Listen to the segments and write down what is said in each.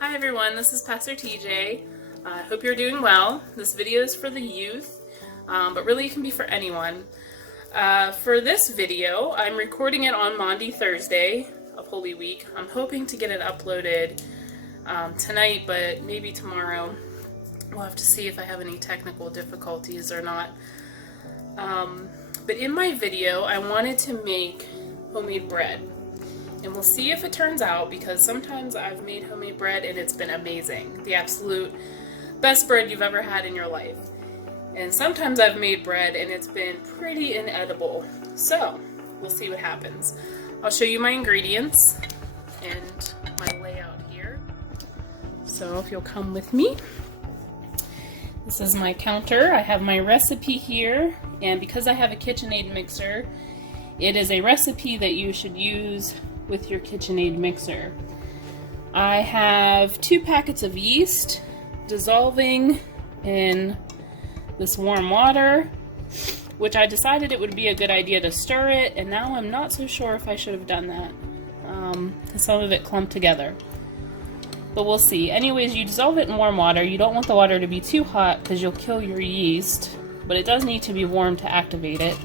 Hi everyone, this is Pastor TJ. I hope you're doing well. This video is for the youth, but really it can be for anyone. For this video, I'm recording it on Maundy Thursday of Holy Week. I'm hoping to get it uploaded tonight, but maybe tomorrow. We'll have to see if I have any technical difficulties or not. But in my video, I wanted to make homemade bread. And we'll see if it turns out, because sometimes I've made homemade bread and it's been amazing. The absolute best bread you've ever had in your life. And sometimes I've made bread and it's been pretty inedible. So, we'll see what happens. I'll show you my ingredients and my layout here. So, if you'll come with me. This is my counter. I have my recipe here. And because I have a KitchenAid mixer, it is a recipe that you should use with your KitchenAid mixer. I have 2 packets of yeast dissolving in this warm water, which I decided it would be a good idea to stir it, and now I'm not so sure if I should have done that. Some of it clumped together. But we'll see. Anyways, you dissolve it in warm water. You don't want the water to be too hot because you'll kill your yeast, but it does need to be warm to activate it.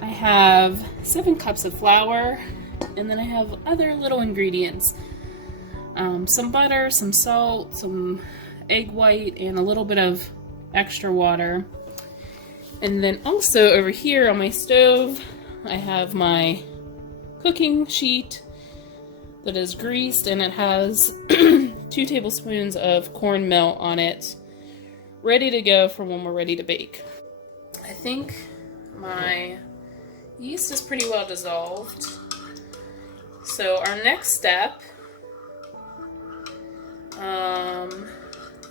I have 7 cups of flour, and then I have other little ingredients. Some butter, some salt, some egg white, and a little bit of extra water. And then also over here on my stove, I have my cooking sheet that is greased, and it has 2 tablespoons of corn meal on it, ready to go for when we're ready to bake. I think my yeast is pretty well dissolved. So our next step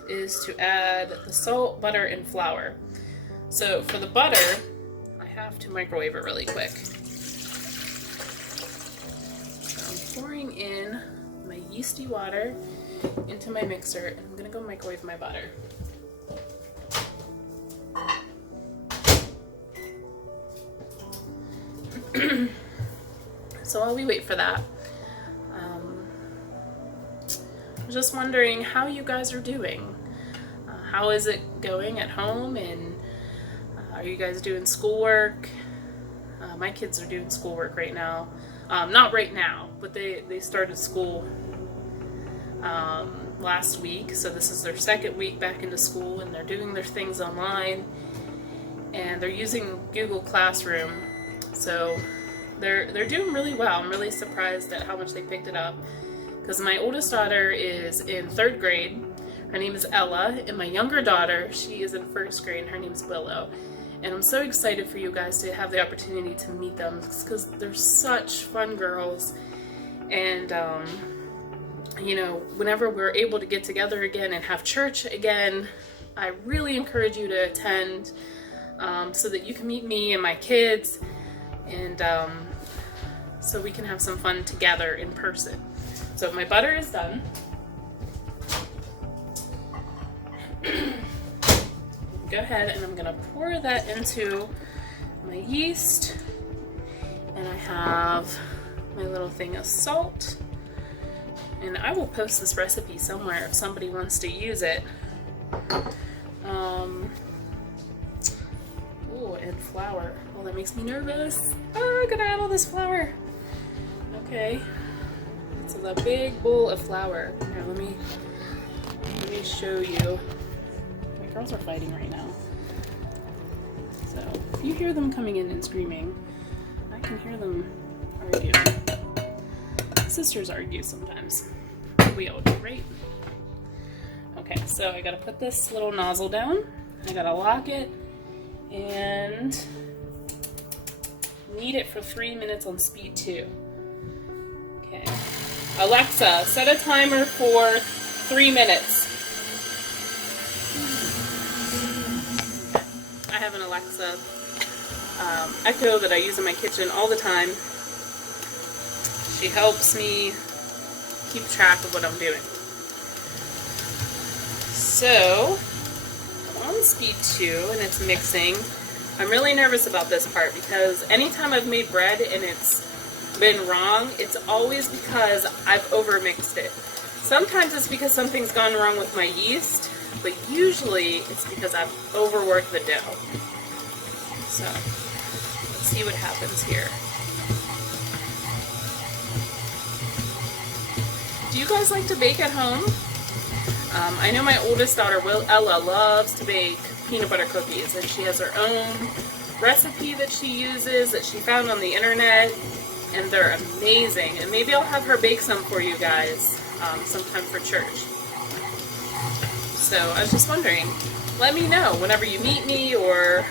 is to add the salt, butter, and flour. So for the butter, I have to microwave it really quick. So I'm pouring in my yeasty water into my mixer, and I'm gonna go microwave my butter. So while we wait for that, I'm just wondering how you guys are doing. How is it going at home, and are you guys doing schoolwork? My kids are doing schoolwork right now. Not right now, but they started school last week, so this is their 2nd week back into school, and they're doing their things online, and they're using Google Classroom. So they're doing really well. I'm really surprised at how much they picked it up, because my oldest daughter is in 3rd grade. Her name is Ella, and my younger daughter, she is in 1st grade, and her name is Willow. And I'm so excited for you guys to have the opportunity to meet them, because they're such fun girls. And you know, whenever we're able to get together again and have church again, I really encourage you to attend, so that you can meet me and my kids, and so we can have some fun together in person. So my butter is done. Go ahead, and I'm gonna pour that into my yeast, and I have my little thing of salt, and I will post this recipe somewhere if somebody wants to use it. Oh, and flour. Oh, that makes me nervous. Oh, I'm gonna add all this flour. Okay, so the big bowl of flour. Here, let me show you. My girls are fighting right now. So if you hear them coming in and screaming, I can hear them arguing. Sisters argue sometimes. We all do, right? Okay, so I gotta put this little nozzle down. I gotta lock it and knead it for 3 minutes on speed 2. Okay. Alexa, set a timer for 3 minutes. I have an Alexa Echo that I use in my kitchen all the time. She helps me keep track of what I'm doing. So, I'm on speed 2 and it's mixing. I'm really nervous about this part because anytime I've made bread and it's been wrong, it's always because I've overmixed it. Sometimes it's because something's gone wrong with my yeast, but usually it's because I've overworked the dough. So, let's see what happens here. Do you guys like to bake at home? I know my oldest daughter, Ella, loves to bake peanut butter cookies, and she has her own recipe that she uses that she found on the internet, and they're amazing. And maybe I'll have her bake some for you guys sometime for church. So I was just wondering, let me know whenever you meet me, or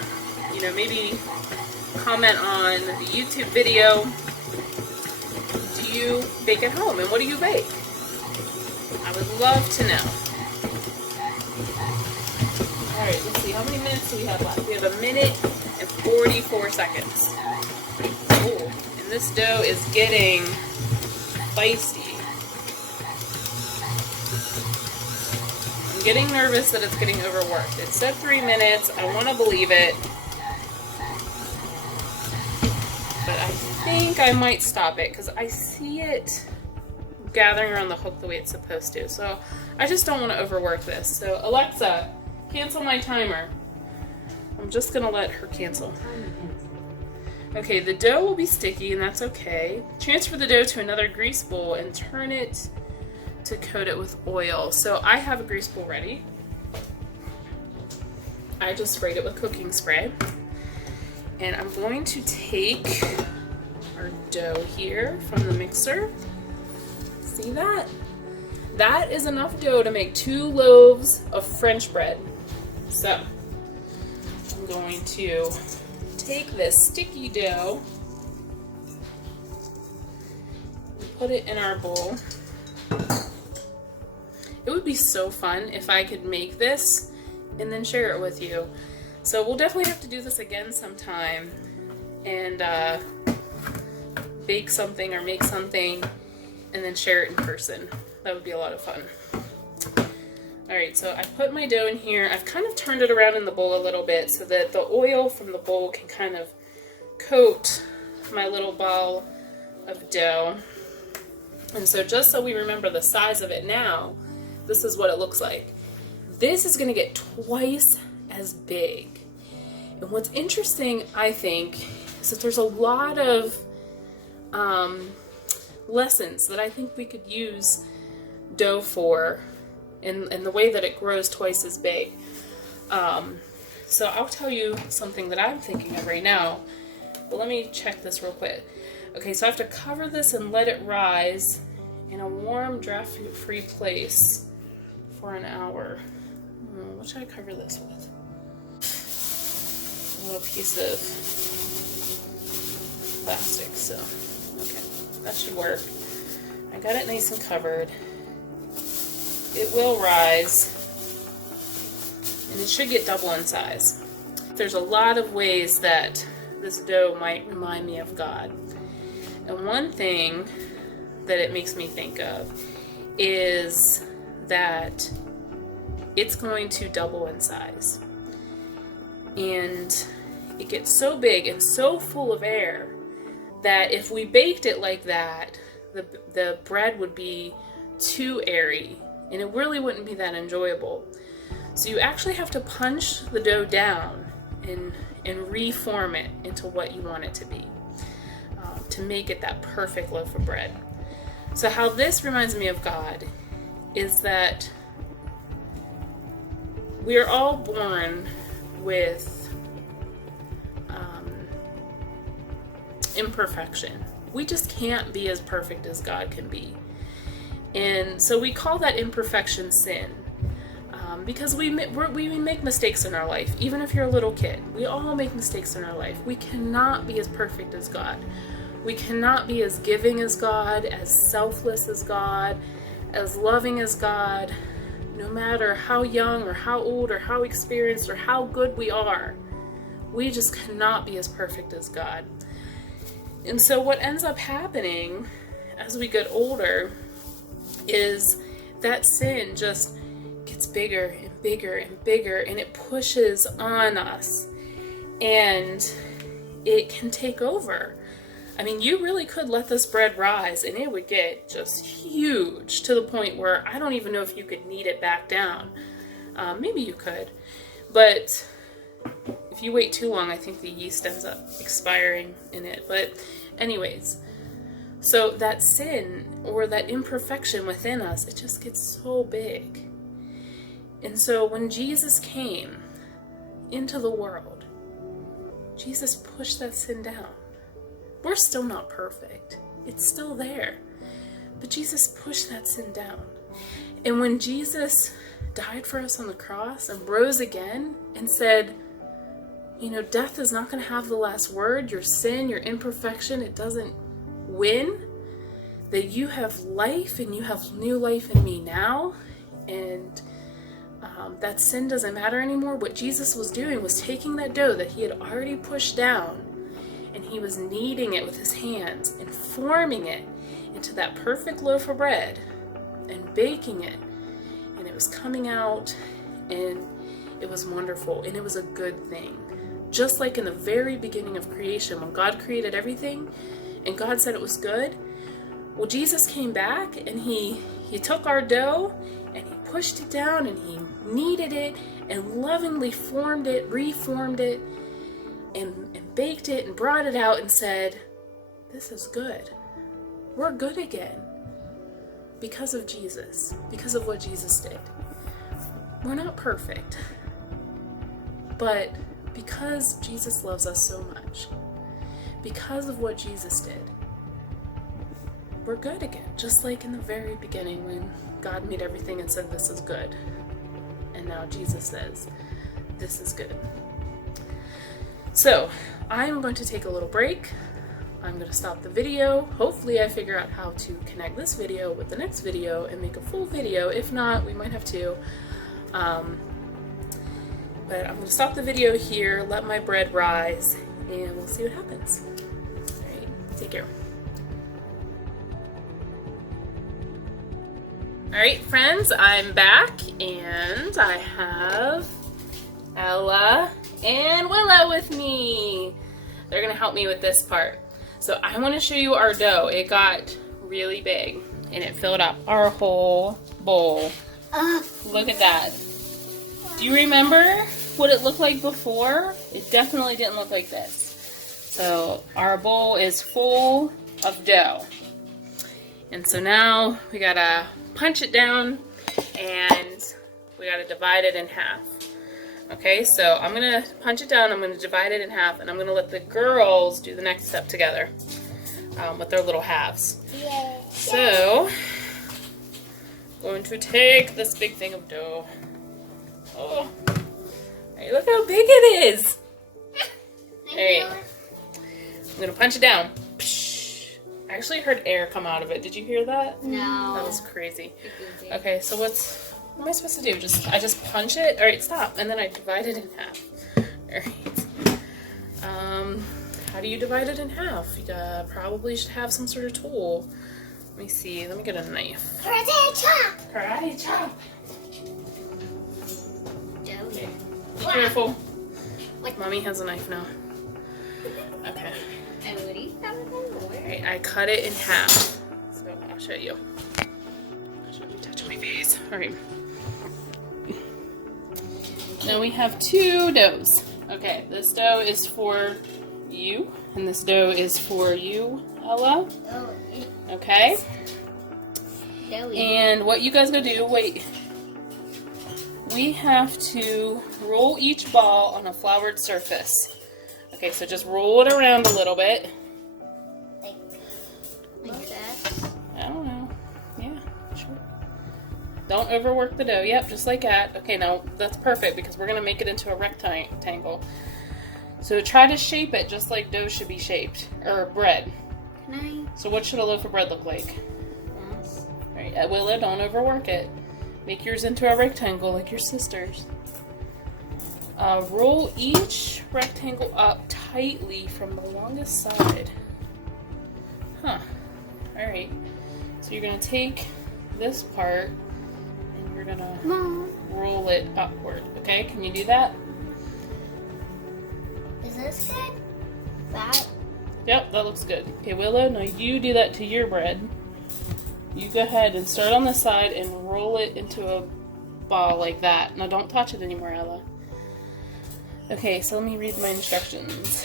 maybe comment on the YouTube video. Do you bake at home, and what do you bake? I would love to know. Alright, let's see, how many minutes do we have left? We have 1 minute and 44 seconds. Oh, and this dough is getting feisty. I'm getting nervous that it's getting overworked. It said 3 minutes. I want to believe it. But I think I might stop it because I see it gathering around the hook the way it's supposed to. So I just don't want to overwork this. So Alexa, cancel my timer. I'm just going to let her cancel. Okay, the dough will be sticky, and that's okay. Transfer the dough to another grease bowl and turn it to coat it with oil. So I have a grease bowl ready. I just sprayed it with cooking spray. And I'm going to take our dough here from the mixer. See that? That is enough dough to make 2 loaves of French bread. So, I'm going to take this sticky dough and put it in our bowl. It would be so fun if I could make this and then share it with you. So we'll definitely have to do this again sometime and bake something or make something and then share it in person. That would be a lot of fun. Alright, so I put my dough in here. I've kind of turned it around in the bowl a little bit so that the oil from the bowl can kind of coat my little ball of dough. And so just so we remember the size of it now, this is what it looks like. This is going to get twice as big. And what's interesting, I think, is that there's a lot of lessons that I think we could use dough for in the way that it grows twice as big. So I'll tell you something that I'm thinking of right now, but let me check this real quick. Okay, so I have to cover this and let it rise in a warm, draft-free place for an hour. What should I cover this with? A little piece of plastic, so okay, that should work. I got it nice and covered. It will rise, and it should get double in size. There's a lot of ways that this dough might remind me of God. And one thing that it makes me think of is that it's going to double in size. And it gets so big and so full of air that if we baked it like that, the bread would be too airy, and it really wouldn't be that enjoyable. So you actually have to punch the dough down and reform it into what you want it to be to make it that perfect loaf of bread. So how this reminds me of God is that we are all born with imperfection. We just can't be as perfect as God can be. And so we call that imperfection sin. Because we make mistakes in our life. Even if you're a little kid, we all make mistakes in our life. We cannot be as perfect as God. We cannot be as giving as God, as selfless as God, as loving as God, no matter how young or how old or how experienced or how good we are. We just cannot be as perfect as God. And so what ends up happening as we get older is that sin just gets bigger and bigger and bigger, and it pushes on us, and it can take over. I mean, you really could let this bread rise and it would get just huge to the point where I don't even know if you could knead it back down. Maybe you could, but if you wait too long, I think the yeast ends up expiring in it. But anyways, so that sin or that imperfection within us, it just gets so big. And so when Jesus came into the world, Jesus pushed that sin down. We're still not perfect. It's still there. But Jesus pushed that sin down. And when Jesus died for us on the cross and rose again and said, you know, death is not going to have the last word. Your sin, your imperfection, it doesn't win. That you have life and you have new life in me now. And that sin doesn't matter anymore. What Jesus was doing was taking that dough that he had already pushed down, and he was kneading it with his hands and forming it into that perfect loaf of bread and baking it. And it was coming out, and it was wonderful, and it was a good thing. Just like in the very beginning of creation, when God created everything and God said it was good, well, Jesus came back and he took our dough and he pushed it down and he kneaded it and lovingly formed it, reformed it, and baked it and brought it out and said, this is good. We're good again because of Jesus, because of what Jesus did. We're not perfect, but because Jesus loves us so much, because of what Jesus did, we're good again, just like in the very beginning when God made everything and said this is good. And now Jesus says this is good. So I'm going to take a little break. I'm going to stop the video. Hopefully I figure out how to connect this video with the next video and make a full video. If not, we might have to. But I'm going to stop the video here, let my bread rise, and we'll see what happens. All right, take care. All right, friends, I'm back, and I have Ella and Willow with me. They're going to help me with this part. So I want to show you our dough. It got really big, and it filled up our whole bowl. Look at that. Do you remember what it looked like before? It definitely didn't look like this. So our bowl is full of dough. And so now we gotta punch it down and we gotta divide it in half. Okay, so I'm gonna punch it down, I'm gonna divide it in half, and I'm gonna let the girls do the next step together with their little halves. Yeah. So, I'm going to take this big thing of dough. Oh, hey, look how big it is. Alright, I'm gonna punch it down. I actually heard air come out of it. Did you hear that? No. That was crazy. Okay, so what am I supposed to do? I just punch it? Alright, stop. And then I divide it in half. Alright. How do you divide it in half? You probably should have some sort of tool. Let me see. Let me get a knife. Karate chop! Karate chop! Okay. Be careful. Mommy has a knife now. Okay. And what do you have with them? Alright, I cut it in half. So I'll show you. I'll show you touch my face. Alright. Now we have two doughs. Okay, this dough is for you, and this dough is for you, Ella. Oh, okay? doughy. And what you guys gonna do, wait. We have to roll each ball on a floured surface. Okay, so just roll it around a little bit. Like that? I don't know. Yeah, sure. Don't overwork the dough. Yep, just like that. Okay, now that's perfect because we're going to make it into a rectangle. So try to shape it just like dough should be shaped. Or bread. Can I? So what should a loaf of bread look like? Yes. Alright, Willow, don't overwork it. Make yours into a rectangle like your sister's. Roll each rectangle up tightly from the longest side. Huh. Alright. So you're going to take this part and you're going to roll it upward. Okay, can you do that? Is this good? That? Yep, that looks good. Okay, Willow, now you do that to your bread. You go ahead and start on the side and roll it into a ball like that. Now don't touch it anymore, Ella. Okay, so let me read my instructions.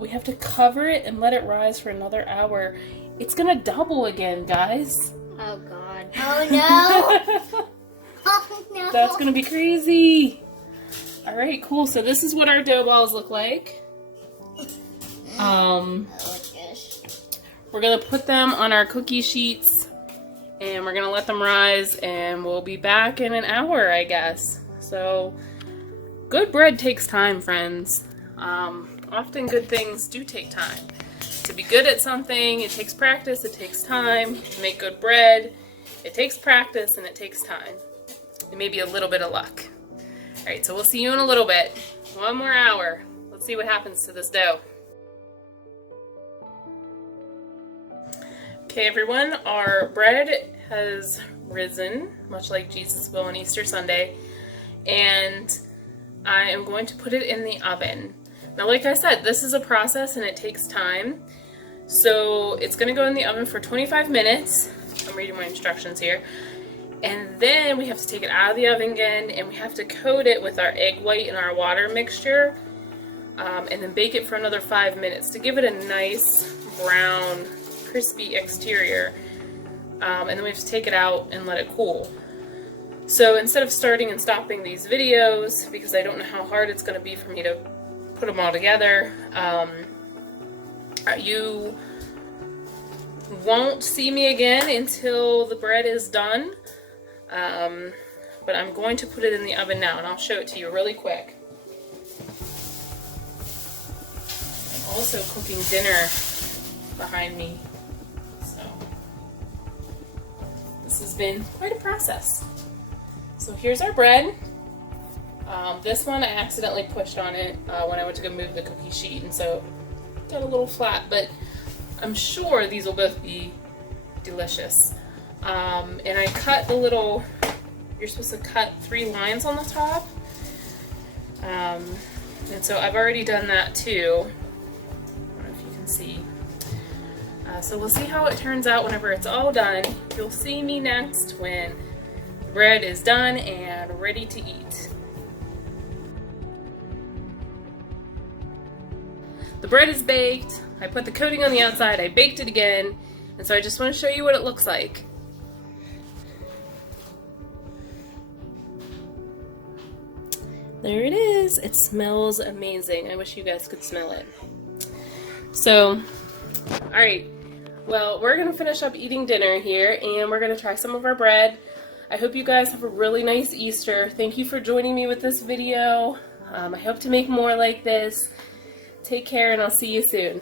We have to cover it and let it rise for another hour. It's gonna double again, guys. Oh God. Oh no. Oh no. That's gonna be crazy. All right, cool. So this is what our dough balls look like. We're gonna put them on our cookie sheets and we're gonna let them rise and we'll be back in an hour, I guess. So good bread takes time, friends. Often good things do take time. To be good at something, it takes practice, it takes time. To make good bread, it takes practice and it takes time. And maybe a little bit of luck. All right, so we'll see you in a little bit. 1 more hour. Let's see what happens to this dough. Okay, everyone, our bread has risen, much like Jesus will on Easter Sunday, and I am going to put it in the oven. Now, like I said, this is a process and it takes time. So it's going to go in the oven for 25 minutes. I'm reading my instructions here. And then we have to take it out of the oven again and we have to coat it with our egg white and our water mixture. And then bake it for another 5 minutes to give it a nice brown, crispy exterior. And then we have to take it out and let it cool. So instead of starting and stopping these videos, because I don't know how hard it's going to be for me to put them all together, you won't see me again until the bread is done. But I'm going to put it in the oven now and I'll show it to you really quick. I'm also cooking dinner behind me, so this has been quite a process. So here's our bread. This one I accidentally pushed on it when I went to go move the cookie sheet, and so it got a little flat, but I'm sure these will both be delicious. And I cut the little, you're supposed to cut 3 lines on the top, and so I've already done that too. I don't know if you can see. So we'll see how it turns out whenever it's all done. You'll see me next when the bread is done and ready to eat. The bread is baked. I put the coating on the outside. I baked it again. And so I just want to show you what it looks like. There it is. It smells amazing. I wish you guys could smell it. So, alright. Well, we're going to finish up eating dinner here and we're going to try some of our bread. I hope you guys have a really nice Easter. Thank you for joining me with this video. I hope to make more like this. Take care and I'll see you soon.